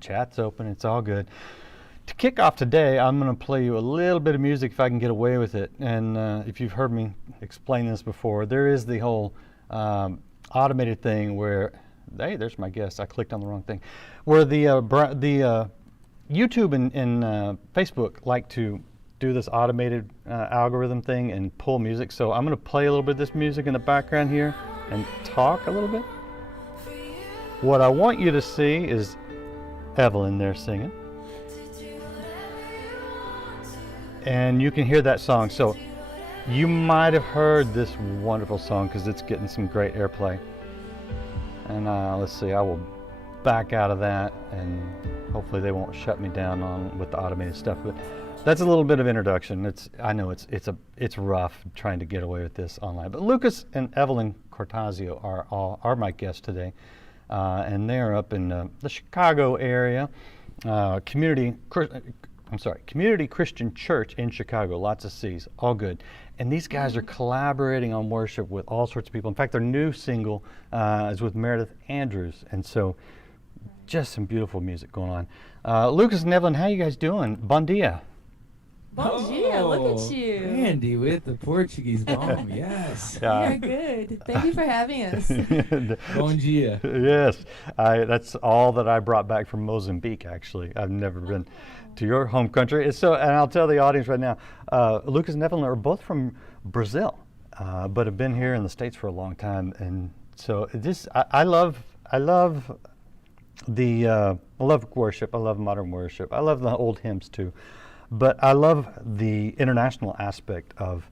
Chat's open. It's all good. To kick off today, I'm going to play you a little bit of music if I can get away with it. And if you've heard me explain this before, there is the whole automated thing where, hey, there's my guest. I clicked on the wrong thing. Where the YouTube and Facebook like to do this automated algorithm thing and pull music. So I'm going to play a little bit of this music in the background here and talk a little bit. What I want you to see is Evelyn there singing. And you can hear that song. So you might have heard this wonderful song because it's getting some great airplay. And let's see, I will back out of that and hopefully they won't shut me down on with the automated stuff. But that's a little bit of introduction. I know it's rough trying to get away with this online. But Lucas and Evelyn Cortazio are my guests today. And they're up in the Chicago area, Community Christian Church in Chicago, lots of C's, all good. And these guys are collaborating on worship with all sorts of people. In fact, their new single is with Meredith Andrews, and so just some beautiful music going on. Lucas and Evelyn, how you guys doing? Bon dia. Bon dia, look at you. Andy with the Portuguese bomb, yes. You're good. Thank you for having us. Bon dia. Yes, that's all that I brought back from Mozambique, actually. I've never been to your home country. And I'll tell the audience right now, Lucas and Evelyn are both from Brazil, but have been here in the States for a long time. And so I love worship. I love modern worship. I love the old hymns too. But I love the international aspect of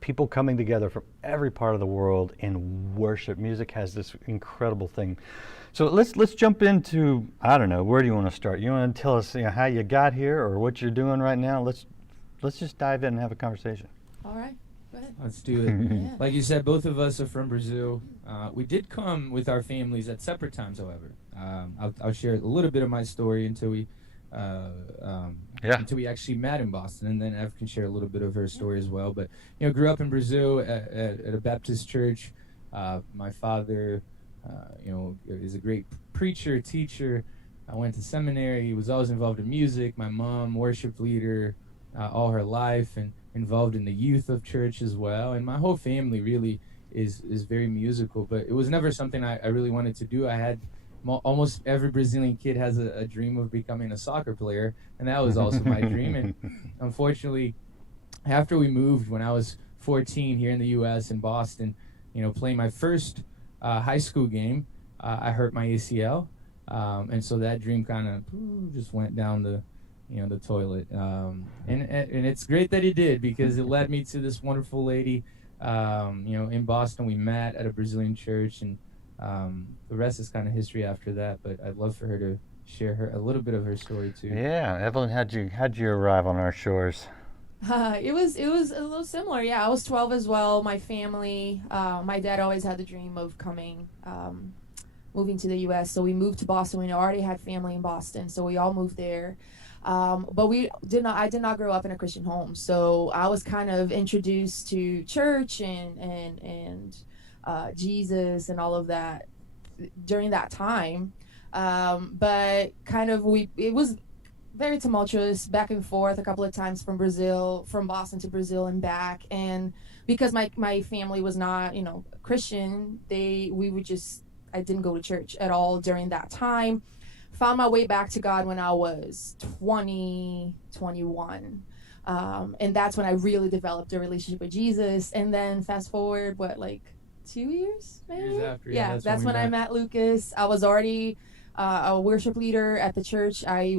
people coming together from every part of the world in worship. Music has this incredible thing. So let's jump into, I don't know, where do you want to start? You want to tell us how you got here or what you're doing right now? Let's just dive in and have a conversation. All right, go ahead. Let's do it. Yeah. Like you said, both of us are from Brazil. We did come with our families at separate times, however. I'll share a little bit of my story until we actually met in Boston, and then Ev can share a little bit of her story as well. But grew up in Brazil at a Baptist church. My father, is a great preacher, teacher. I went to seminary. He was always involved in music. My mom, worship leader, all her life, and involved in the youth of church as well. And my whole family really is very musical. But it was never something I really wanted to do. I had almost every Brazilian kid has a dream of becoming a soccer player, and that was also my dream. And unfortunately, after we moved when I was 14 here in the U.S. in Boston, playing my first high school game, I hurt my ACL, and so that dream kind of just went down the toilet. And it's great that he did, because it led me to this wonderful lady. In Boston, we met at a Brazilian church, and the rest is kind of history after that, but I'd love for her to share a little bit of her story too. Yeah, Evelyn, how'd you arrive on our shores? It was a little similar. Yeah, I was 12 as well. My family, my dad always had the dream of moving to the U.S. So we moved to Boston. We already had family in Boston, so we all moved there. But I did not grow up in a Christian home, so I was kind of introduced to church and Jesus and all of that during that time. But kind of it was very tumultuous, back and forth a couple of times from Boston to Brazil and back. And because my family was not, Christian, I didn't go to church at all during that time. Found my way back to God when I was 20, 21. And that's when I really developed a relationship with Jesus. And then fast forward, 2 years, maybe? Years after, yeah, that's when I met Lucas. I was already a worship leader at the church. I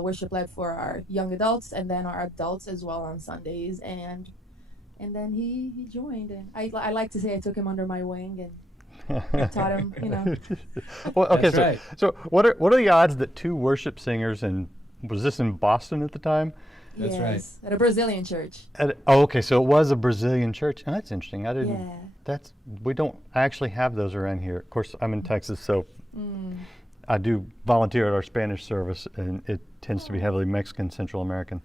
worship led for our young adults and then our adults as well on Sundays. And then he joined. And I like to say I took him under my wing and taught him, Well, okay, That's so what are the odds that two worship singers, and was this in Boston at the time? That's right. At a Brazilian church. Okay, so it was a Brazilian church. Oh, that's interesting. Yeah. We don't actually have those around here. Of course, I'm in Texas, so I do volunteer at our Spanish service, and it tends to be heavily Mexican, Central American.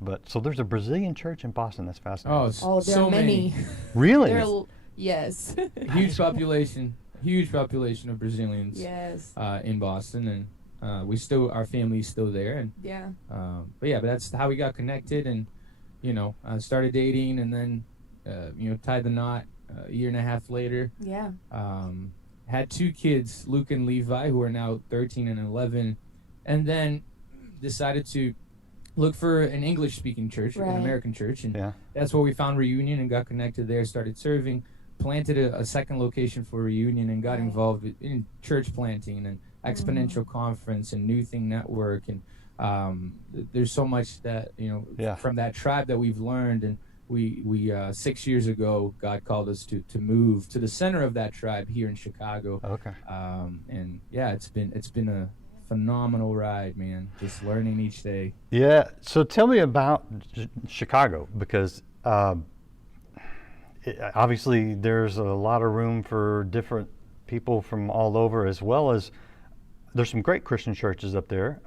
But so there's a Brazilian church in Boston. That's fascinating. There so are many. Really? Yes. huge population of Brazilians. Yes. In Boston, and our family's still there, and Yeah. but that's how we got connected, and started dating, and then tied the knot a year and a half later. Yeah. Had 2 kids, Luke and Levi, who are now 13 and 11, and then decided to look for an English-speaking church, Right. an American church, and Yeah. that's where we found Reunion and got connected there, started serving, planted a second location for Reunion, and got Right. involved in church planting and Exponential Conference and New Thing Network, and there's so much that Yeah. from that tribe that we've learned, and we 6 years ago God called us to move to the center of that tribe here in Chicago. Okay. And yeah, it's been a phenomenal ride, man. Just learning each day. Yeah. So tell me about Chicago, because obviously there's a lot of room for different people from all over, as well as there's some great Christian churches up there.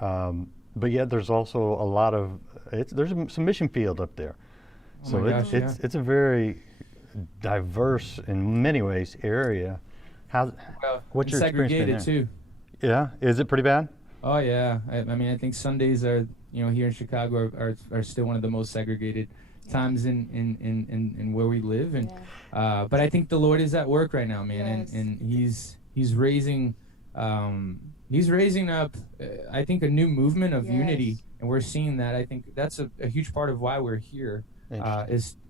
But yet there's also a lot of there's some mission field up there. Oh So my gosh, yeah. it's a very diverse, in many ways, area. What's your experience been segregated there? too. Yeah, is it pretty bad? Oh yeah, I mean I think Sundays are here in Chicago are still one of the most segregated times in where we live, and but I think the Lord is at work right now, man, Yes. and he's raising up I think a new movement of unity, Yes. and we're seeing that. I think that's a huge part of why we're here.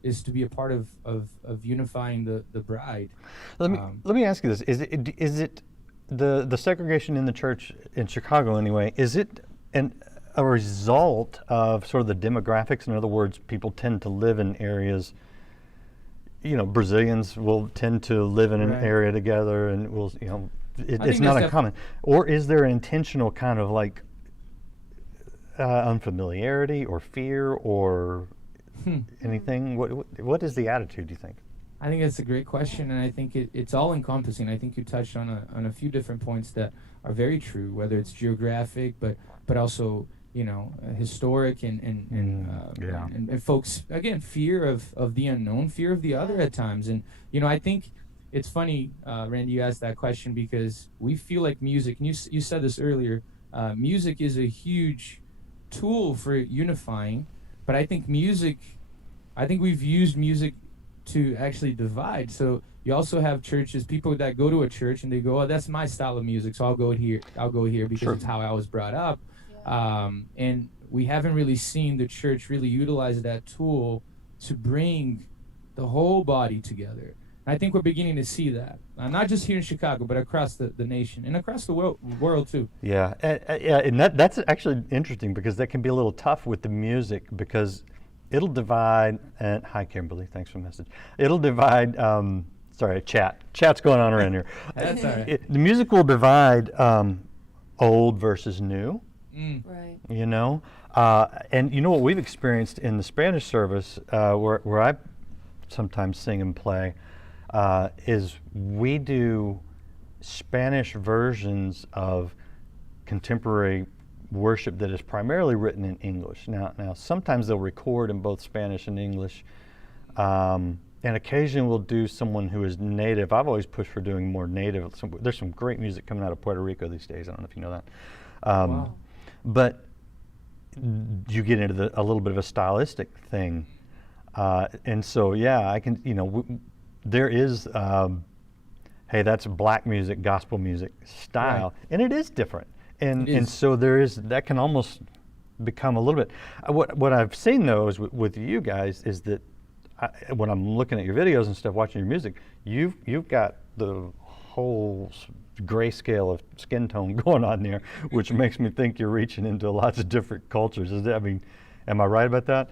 Is to be a part of unifying the bride. Let me ask you this: is it the segregation in the church in Chicago anyway? Is it a result of sort of the demographics? In other words, people tend to live in areas. Brazilians will tend to live in an Right. area together, and it's think not that's uncommon. Or is there intentional kind of like unfamiliarity or fear or anything? What is the attitude, do you think? I think that's a great question, and I think it's all encompassing. I think you touched on a few different points that are very true, whether it's geographic, but also historic and folks, again, fear of the unknown, fear of the other at times. And I think it's funny, Randy, you asked that question because we feel like music, and you said this earlier, music is a huge tool for unifying, but I think we've used music to actually divide. So you also have people that go to a church and they go, oh, that's my style of music, so I'll go here because Sure. it's how I was brought up. And we haven't really seen the church really utilize that tool to bring the whole body together. And I think we're beginning to see that, not just here in Chicago, but across the nation and across the world too. Yeah, and that's actually interesting, because that can be a little tough with the music, because it'll divide. And hi, Kimberly, thanks for the message. It'll divide. Sorry, chat's going on around here. That's all right. The music will divide old versus new. Right. And what we've experienced in the Spanish service, where I sometimes sing and play, is we do Spanish versions of contemporary worship that is primarily written in English. Now sometimes they'll record in both Spanish and English, and occasionally we'll do someone who is native. I've always pushed for doing more native. There's some great music coming out of Puerto Rico these days. I don't know if you know that. Wow. But you get into a little bit of a stylistic thing, and so I can. There is, hey, that's black music, gospel music style, Right. and it is different, and It is. so that can almost become a little bit. What I've seen though is with you guys is that when I'm looking at your videos and stuff, watching your music, you've got the whole grayscale of skin tone going on there, which makes me think you're reaching into lots of different cultures. Am I right about that?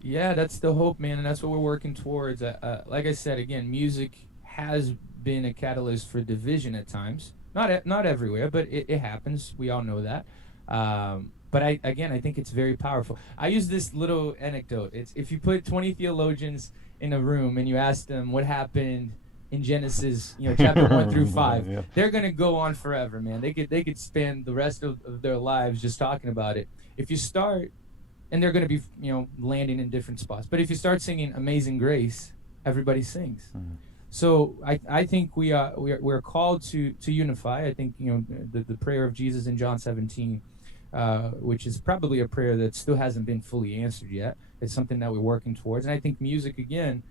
Yeah, that's the hope, man, and that's what we're working towards. Like I said, again, music has been a catalyst for division at times. Not everywhere, but it happens. We all know that. But I think it's very powerful. I use this little anecdote. It's if you put 20 theologians in a room and you ask them what happened in Genesis, chapter 1 through 5, Yeah. they're gonna go on forever, man. They could spend the rest of their lives just talking about it. If you start, and they're gonna be landing in different spots. But if you start singing Amazing Grace, everybody sings. Mm-hmm. So I think we're called to unify. I think, you know, the prayer of Jesus in John 17, which is probably a prayer that still hasn't been fully answered yet. It's something that we're working towards. And I think music, again,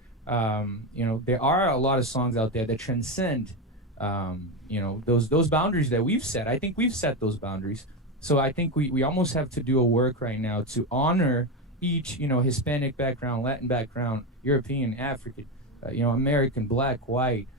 you know, there are a lot of songs out there that transcend, you know, those boundaries that we've set. I think we've set those boundaries. So I think we almost have to do a work right now to honor each, you know, Hispanic background, Latin background, European, African, you know, American, black, white.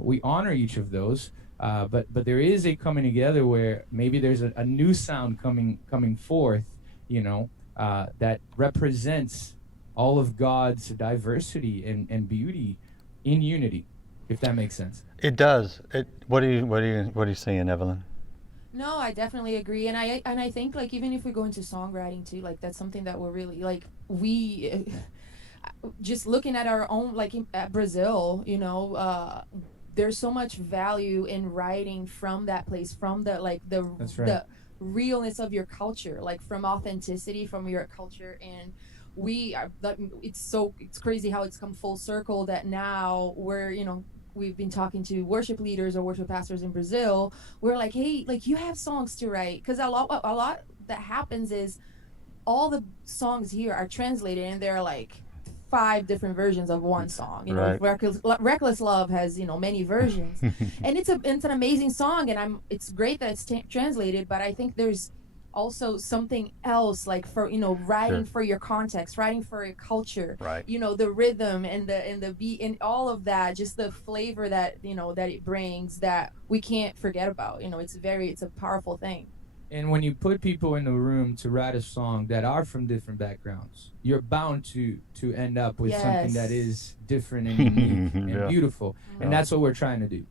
We honor each of those. But there is a coming together where maybe there's a new sound coming forth, you know, that represents all of God's diversity and beauty in unity, if that makes sense. It does. What are you saying, Evelyn? No, I definitely agree, and I think like even if we go into songwriting too, like that's something that we're really like we just looking at our own like at Brazil, you know, there's so much value in writing from that place, from the like That's right. the realness of your culture, like from authenticity from your culture. And we are it's crazy how it's come full circle that now we're, you know, we've been talking to worship leaders or worship pastors in Brazil. We're like, hey, like you have songs to write, because a lot that happens is all the songs here are translated and they're like 5 different versions of one song. You know, Right. Reckless Love has, you know, many versions, and it's an amazing song, and it's great that it's translated. But I think there's also something else, like for, you know, writing Sure. for your context, writing for your culture, Right. you know, the rhythm and the beat and all of that, just the flavor that, you know, that it brings that we can't forget about. You know, it's a powerful thing. And when you put people in the room to write a song that are from different backgrounds, you're bound to end up with something that is different and unique and Yeah. beautiful. And that's what we're trying to do.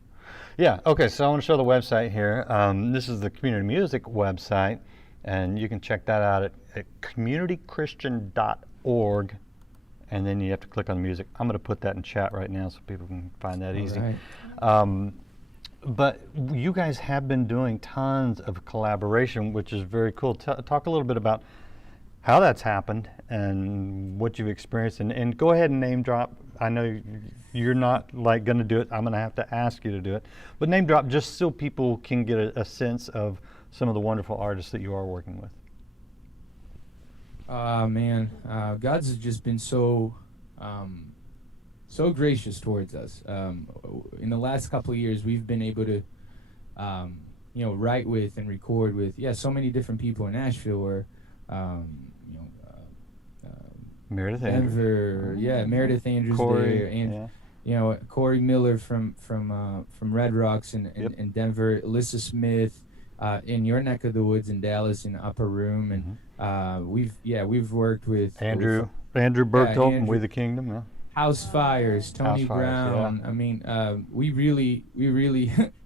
Yeah, okay, so I want to show the website here. This is the Community Music website, and you can check that out at communitychristian.org, and then you have to click on music. I'm going to put that in chat right now so people can find that easy. Right. But you guys have been doing tons of collaboration, which is very cool. Talk a little bit about how that's happened and what you've experienced, and go ahead and name drop. I know you're not like going to do it. I'm going to have to ask you to do it, but name drop just so people can get a sense of some of the wonderful artists that you are working with. Man, God's just been so gracious towards us. In the last couple of years, we've been able to, you know, write with and record with, so many different people in Nashville, or, you know, Meredith Denver, Meredith Andrews Corey, there, and you know, Corey Miller from Red Rocks in Denver, Alyssa Smith in your neck of the woods in Dallas in Upper Room, and we've worked with Andrew Bergtolf from We the Kingdom. Yeah. House Fires, Tony House Fires, Brown. yeah. I mean, we really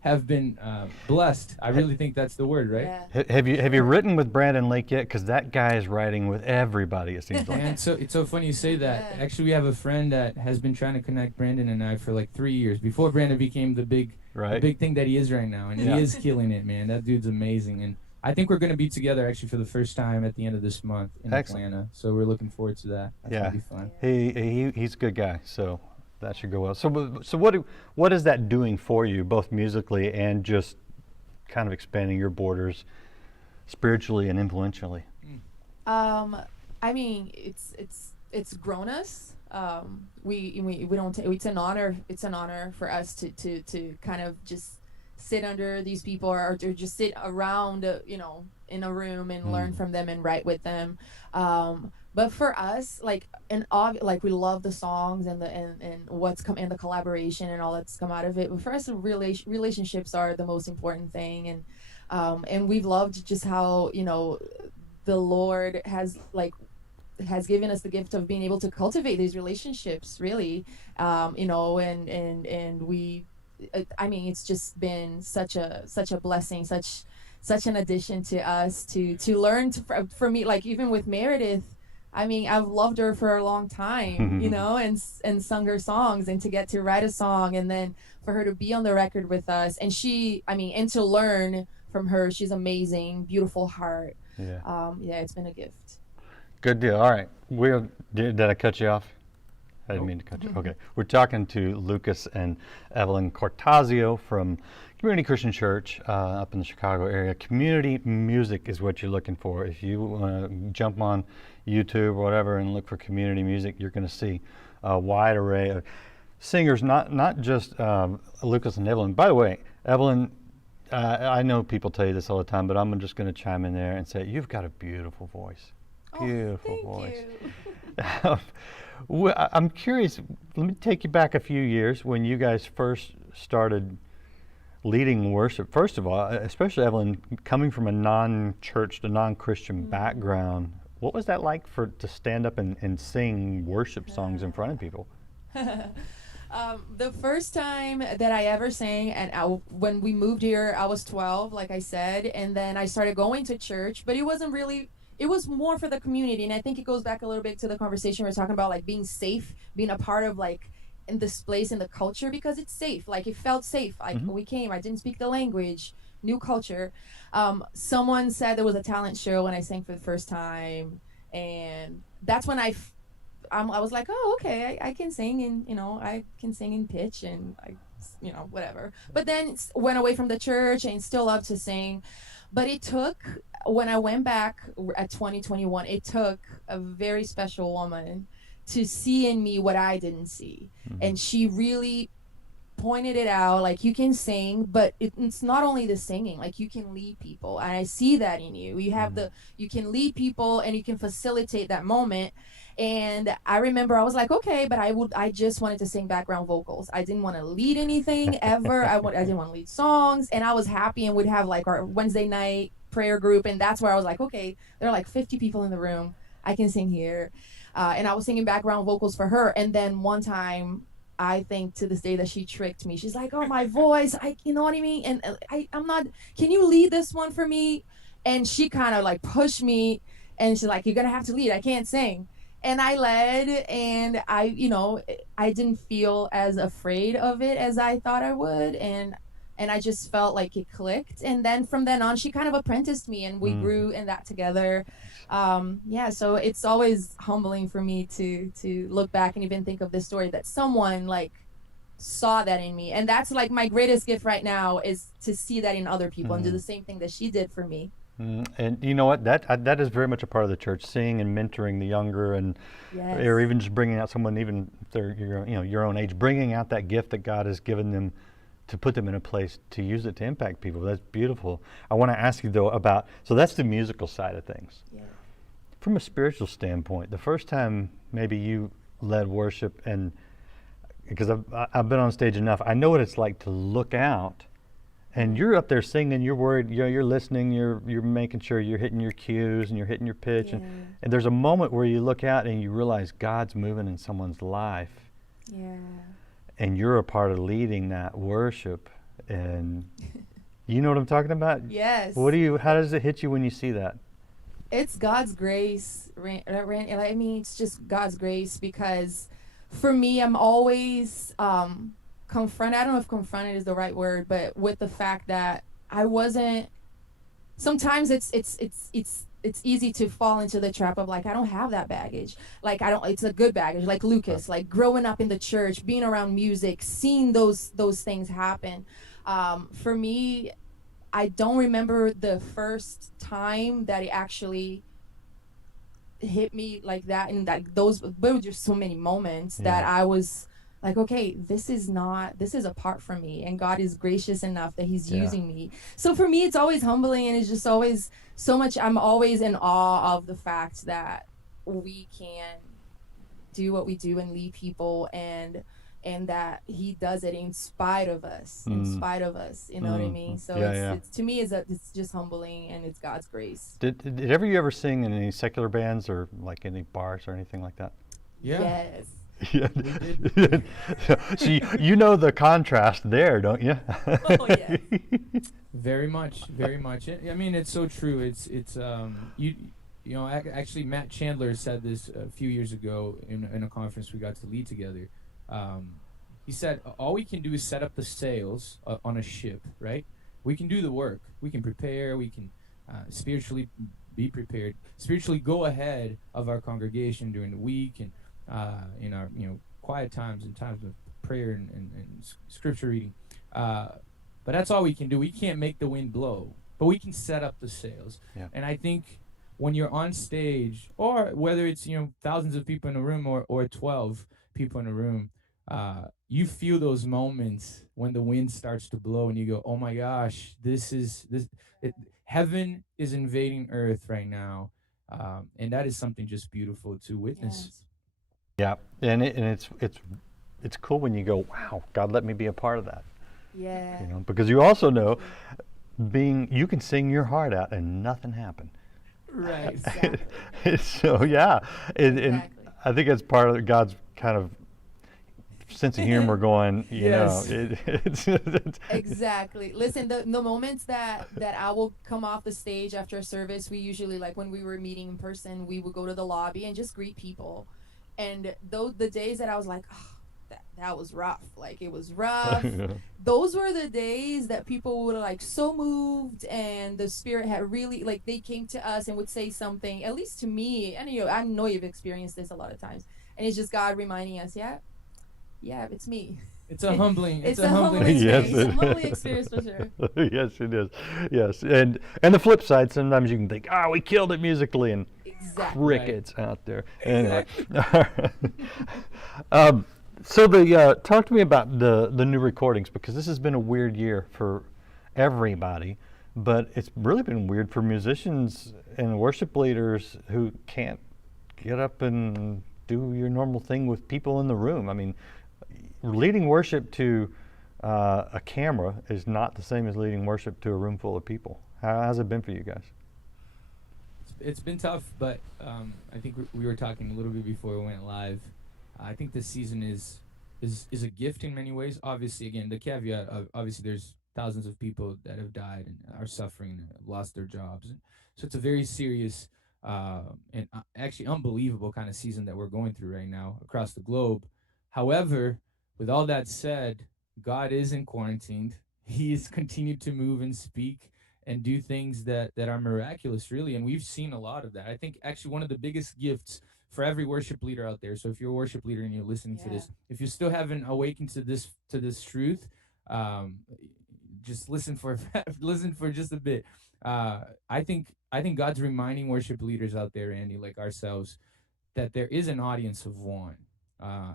have been blessed. I really think that's the word, right? Yeah. Have you written with Brandon Lake yet? Because that guy is writing with everybody, it seems like. And so it's so funny you say that. Yeah. Actually, we have a friend that has been trying to connect Brandon and I for like 3 years before Brandon became the big thing that he is right now, and he is killing it, man. That dude's amazing, and I think we're going to be together actually for the first time at the end of this month in Atlanta. So we're looking forward to that. That's going to be fun. He's a good guy, so that should go well. So what is that doing for you, both musically and just kind of expanding your borders spiritually and influentially? I mean, it's grown us. We don't it's an honor. It's an honor for us to kind of just sit under these people, or just sit around, you know, in a room and learn from them and write with them. But for us, like, like we love the songs and what's come and the collaboration and all that's come out of it. But for us, relationships are the most important thing, and we've loved just how, you know, the Lord has given us the gift of being able to cultivate these relationships, really, you know, and we. I mean, it's just been such a blessing, such an addition to us to learn for me, like even with Meredith. I mean, I've loved her for a long time, you know, and sung her songs, and to get to write a song and then for her to be on the record with us, and and to learn from her. She's amazing, beautiful heart. Yeah. It's been a gift. Good deal. All right. Did I cut you off? I didn't mean to cut you. Okay. We're talking to Lucas and Evelyn Cortazio from Community Christian Church up in the Chicago area. Community music is what you're looking for. If you want to jump on YouTube or whatever and look for community music, you're going to see a wide array of singers, not just Lucas and Evelyn. By the way, Evelyn, I know people tell you this all the time, but I'm just going to chime in there and say you've got a beautiful voice. Beautiful voice. I'm curious, let me take you back a few years when you guys first started leading worship. First of all, especially Evelyn, coming from a non-church to non-Christian background, what was that like to stand up and sing worship songs in front of people? The first time that I ever sang, and when we moved here, I was 12, like I said, and then I started going to church, but it wasn't really, it was more for the community. And I think it goes back a little bit to the conversation we were talking about, like being safe, being a part of like in this place in the culture, because it's safe. Like it felt safe. Like we came, I didn't speak the language, new culture. Someone said there was a talent show when I sang for the first time, and that's when I was like, oh, okay, I can sing, and I can sing in pitch, and whatever. But then went away from the church and still loved to sing. But it took, when I went back at 2021, it took a very special woman to see in me what I didn't see. And she really pointed it out, like, you can sing, but it's not only the singing, like you can lead people, and I see that in you. You have you can lead people and you can facilitate that moment. And I remember I was like, okay, but I just wanted to sing background vocals. I didn't want to lead anything ever. I didn't want to lead songs, and I was happy and would have like our Wednesday night prayer group, and that's where I was like, okay, there are like 50 people in the room, I can sing here. And I was singing background vocals for her, and then one time, I think to this day that she tricked me. She's like, oh, my voice, you know what I mean? And I'm not, can you lead this one for me? And she kind of like pushed me, and she's like, you're going to have to lead. I can't sing. And I led, and I didn't feel as afraid of it as I thought I would. And I just felt like it clicked. And then from then on, she kind of apprenticed me, and we grew in that together. So it's always humbling for me to look back and even think of this story that someone like saw that in me. And that's like my greatest gift right now, is to see that in other people and do the same thing that she did for me. And you know what? That is very much a part of the church, seeing and mentoring the younger, and or even just bringing out someone, even if they're your own age, bringing out that gift that God has given them to put them in a place to use it to impact people. That's beautiful. I want to ask you though about, so that's the musical side of things. Yeah. From a spiritual standpoint, the first time maybe you led worship, and because I've been on stage enough, I know what it's like to look out. And you're up there singing, you're worried, you're listening, you're making sure you're hitting your cues and you're hitting your pitch. And there's a moment where you look out and you realize God's moving in someone's life. Yeah. And you're a part of leading that worship. And you know what I'm talking about? Yes. How does it hit you when you see that? It's God's grace. I mean, it's just God's grace, because for me, I'm always confronted. I don't know if confronted is the right word, but with the fact that I wasn't. Sometimes it's easy to fall into the trap of like, I don't have that baggage. Like it's a good baggage. Like Lucas, like growing up in the church, being around music, seeing those things happen. For me, I don't remember the first time that it actually hit me like that, and that there were just so many moments that I was like, okay, this is apart from me, and God is gracious enough that he's using me. So for me, it's always humbling, and it's just always so much. I'm always in awe of the fact that we can do what we do and lead people, and that he does it in spite of us, you know what I mean? So it's to me, it's just humbling, and it's God's grace. Did ever you ever sing in any secular bands or like any bars or anything like that? Yeah. Yes. Yeah. So you know the contrast there, don't you? Oh yeah. Very much. I mean, it's so true. It's actually Matt Chandler said this a few years ago in a conference we got to lead together. He said, all we can do is set up the sails on a ship, right? We can do the work. We can prepare. We can spiritually be prepared. Spiritually go ahead of our congregation during the week and in our quiet times and times of prayer and scripture reading. But that's all we can do. We can't make the wind blow, but we can set up the sails. Yeah. And I think when you're on stage, or whether it's thousands of people in a room or 12 people in a room, you feel those moments when the wind starts to blow, and you go, "Oh my gosh, heaven is invading earth right now," and that is something just beautiful to witness. Yes. Yeah, and it's cool when you go, wow, God let me be a part of that. Yeah. Because you also know, you can sing your heart out and nothing happened. Right. Exactly. So yeah, and Exactly. I think it's part of God's kind of sense of humor going, Yes. it's Exactly. Listen, the moments that I will come off the stage after a service, we usually, like when we were meeting in person, we would go to the lobby and just greet people. And the days that I was like, oh, that was rough. Like, it was rough. Those were the days that people were like so moved, and the Spirit had really, like, they came to us and would say something, at least to me. And I know you've experienced this a lot of times. And it's just God reminding us, yeah, it's me. It's a humbling. It's a humbling Yes, experience. It's a humbling experience for sure. Yes, it is. Yes, and the flip side, sometimes you can think, we killed it musically, and Exactly. crickets out there. Anyway, so talk to me about the new recordings, because this has been a weird year for everybody, but it's really been weird for musicians and worship leaders who can't get up and do your normal thing with people in the room. I mean, leading worship to a camera is not the same as leading worship to a room full of people. How's it been for you guys? It's been tough, but I think we were talking a little bit before we went live. I think this season is a gift in many ways. Obviously, again, the caveat of obviously there's thousands of people that have died and are suffering and have lost their jobs, and so it's a very serious and actually unbelievable kind of season that we're going through right now across the globe. However, with all that said, God isn't quarantined. He has continued to move and speak and do things that are miraculous, really, and we've seen a lot of that. I think actually one of the biggest gifts for every worship leader out there. So if you're a worship leader and you're listening to this, if you still haven't awakened to this truth, just listen for just a bit. I think God's reminding worship leaders out there, Andy, like ourselves, that there is an audience of one,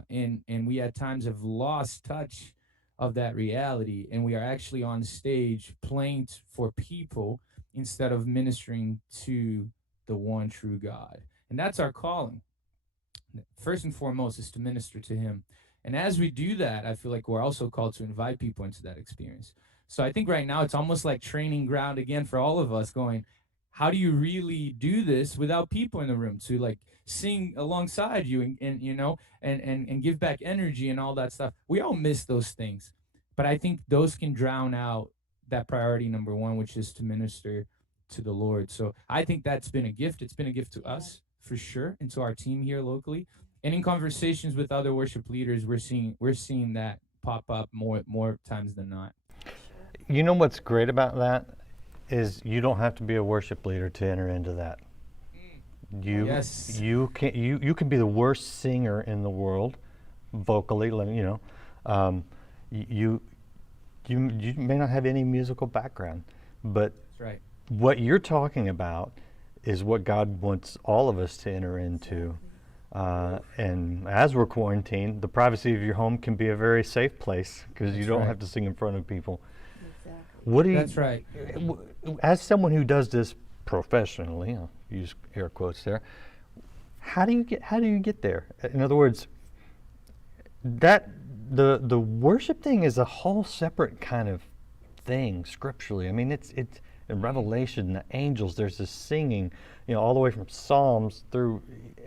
and we at times have lost touch of that reality, and we are actually on stage playing for people instead of ministering to the one true God. And that's our calling. First and foremost is to minister to him. And as we do that, I feel like we're also called to invite people into that experience. So I think right now it's almost like training ground again for all of us, going, how do you really do this without people in the room to like sing alongside you and give back energy and all that stuff? We all miss those things, but I think those can drown out that priority number one, which is to minister to the Lord. So I think that's been a gift. It's been a gift to us for sure, and to our team here locally. And in conversations with other worship leaders, we're seeing that pop up more times than not. You know what's great about that is you don't have to be a worship leader to enter into that. Yes. You can be the worst singer in the world, vocally. You may not have any musical background, but That's right. what you're talking about is what God wants all of us to enter into. And as we're quarantined, the privacy of your home can be a very safe place because you don't have to sing in front of people. Exactly. That's right. As someone who does this professionally, I'll use air quotes there, how do you get there? In other words, that the worship thing is a whole separate kind of thing scripturally. I mean, it's in Revelation, the angels, there's this singing, all the way from Psalms through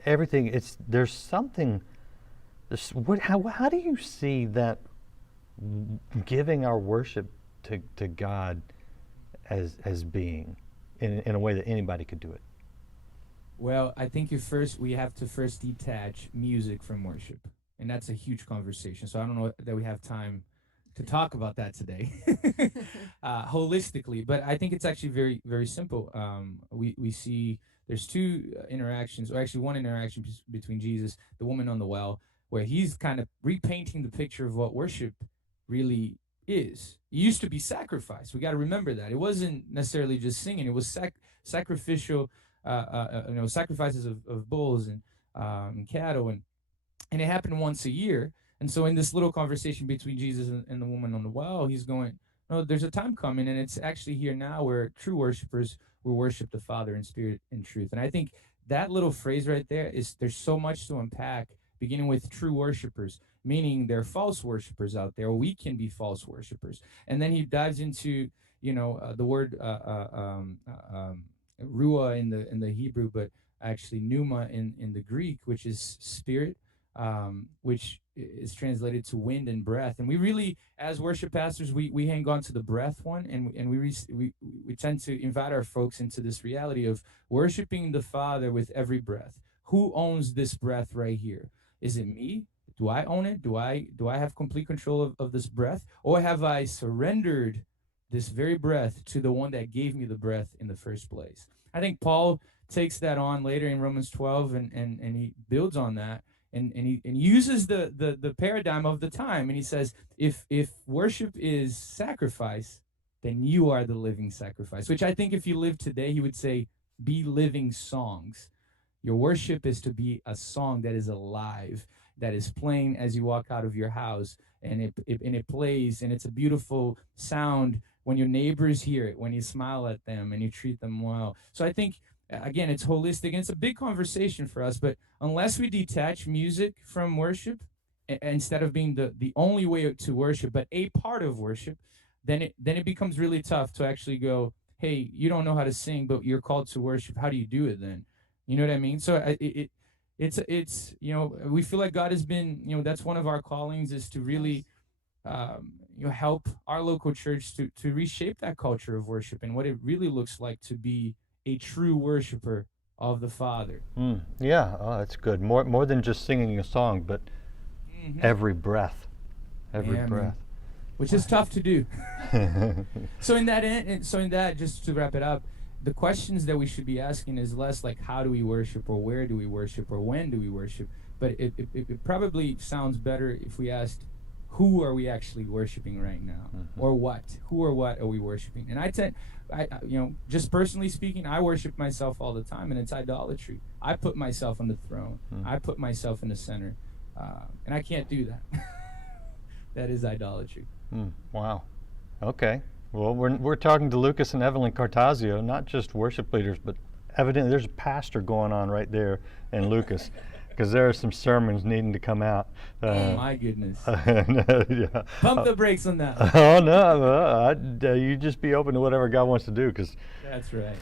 everything. There's something. How do you see that giving our worship to God as being in a way that anybody could do it? Well, I think we have to first detach music from worship, and that's a huge conversation. So I don't know that we have time to talk about that today holistically, but I think it's actually very, very simple. We see there's two interactions, or actually one interaction between Jesus, the woman on the well, where he's kind of repainting the picture of what worship really is. It used to be sacrifice. We got to remember that. It wasn't necessarily just singing. It was sacrificial, sacrifices of bulls and cattle, and it happened once a year. And so in this little conversation between Jesus and the woman on the well, he's going, no, there's a time coming, and it's actually here now where true worshipers will worship the Father in spirit and truth. And I think that little phrase right there is, there's so much to unpack, beginning with true worshipers, meaning there are false worshipers out there, or we can be false worshipers. And then he dives into, the word ruah in the Hebrew, but actually pneuma in the Greek, which is spirit, which is translated to wind and breath. And we really, as worship pastors, we hang on to the breath one, and we tend to invite our folks into this reality of worshiping the Father with every breath. Who owns this breath right here? Is it me? Do I own it? Do I have complete control of this breath? Or have I surrendered this very breath to the one that gave me the breath in the first place? I think Paul takes that on later in Romans 12, and he builds on that, and he uses the paradigm of the time, and he says, if worship is sacrifice, then you are the living sacrifice, which I think if you live today, he would say, be living songs. Your worship is to be a song that is alive, that is playing as you walk out of your house, and it plays, and it's a beautiful sound when your neighbors hear it, when you smile at them and you treat them well. So I think, again, it's holistic, and it's a big conversation for us, but unless we detach music from worship, instead of being the only way to worship, but a part of worship, then it becomes really tough to actually go, hey, you don't know how to sing, but you're called to worship. How do you do it then? You know what I mean? So it's we feel like God has been, that's one of our callings, is to really help our local church to reshape that culture of worship and what it really looks like to be a true worshiper of the Father. Yeah, that's good. More than just singing a song, but every breath, breath, man. Which is tough to do. So in that, just to wrap it up, the questions that we should be asking is less like how do we worship, or where do we worship, or when do we worship, but it probably sounds better if we asked, who are we actually worshiping right now, or what? Who or what are we worshiping? And I just personally speaking, I worship myself all the time, and it's idolatry. I put myself on the throne. I put myself in the center, and I can't do that. That is idolatry. Wow. Okay. Well, we're talking to Lucas and Evelyn Cortazio, not just worship leaders, but evidently there's a pastor going on right there in Lucas, because there are some sermons needing to come out. My goodness. Yeah. Pump the brakes on that. Oh, no. You just be open to whatever God wants to do, because that's right.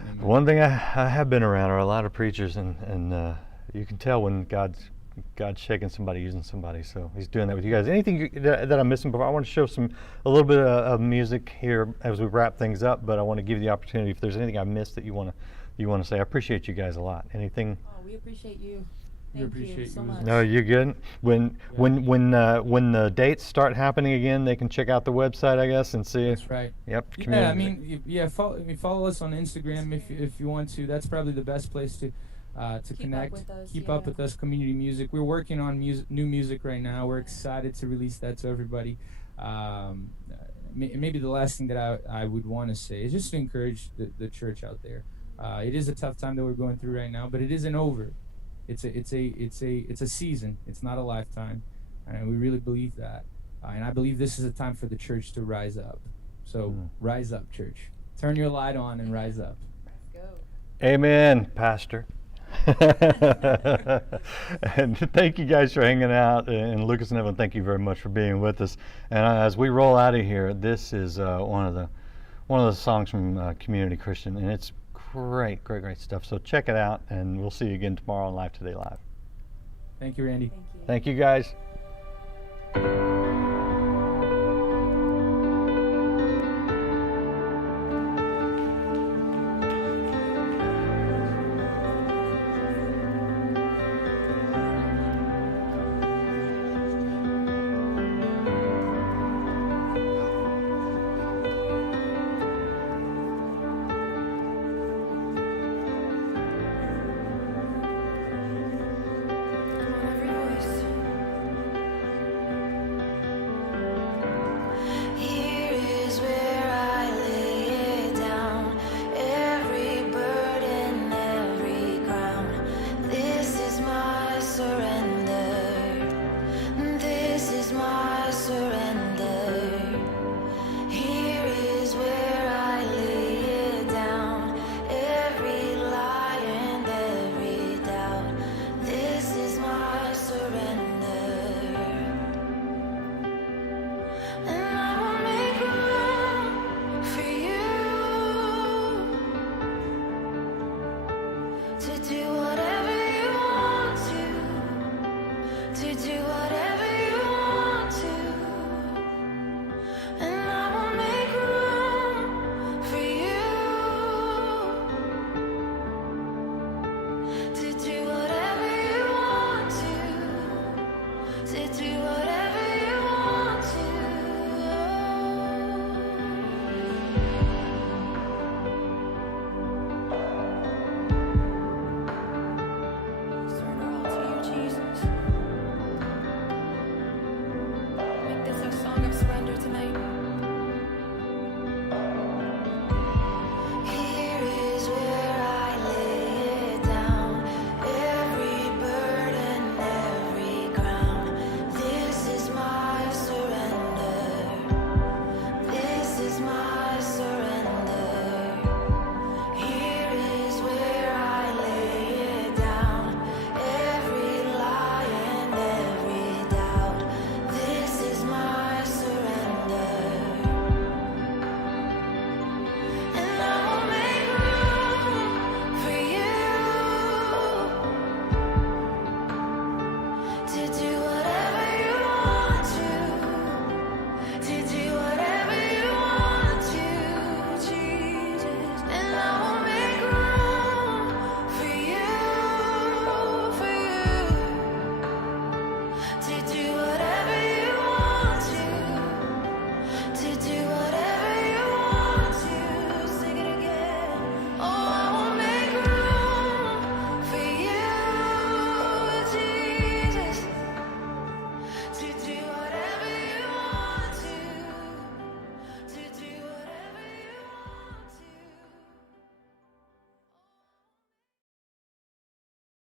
Amen. One thing I have been around are a lot of preachers, and you can tell when God's shaking somebody, using somebody. So he's doing that with you guys. Anything that I'm missing before? I want to show a little bit of music here as we wrap things up, but I want to give you the opportunity if there's anything I missed that you want to say. I appreciate you guys a lot. Anything? Oh, we appreciate you. We appreciate you so much. No, you're good. When the dates start happening again, they can check out the website, I guess, and see. That's right. Yep. Yeah, I mean, follow us on Instagram if you want to. That's probably the best place to connect, keep up with us, community music. We're working on new music right now. We're excited to release that to everybody. Maybe the last thing that I would want to say is just to encourage the church out there. It is a tough time that we're going through right now, but it isn't over. It's a season. It's not a lifetime, and we really believe that. And I believe this is a time for the church to rise up. So rise up, church. Turn your light on and rise up. Let's go. Amen, Pastor. And thank you guys for hanging out, and Lucas and Evelyn, thank you very much for being with us. And as we roll out of here, this is one of the songs from Community Christian, and it's great stuff. So check it out, and we'll see you again tomorrow on Live Today Live. Thank you, Randy. Thank you guys. Every voice to do what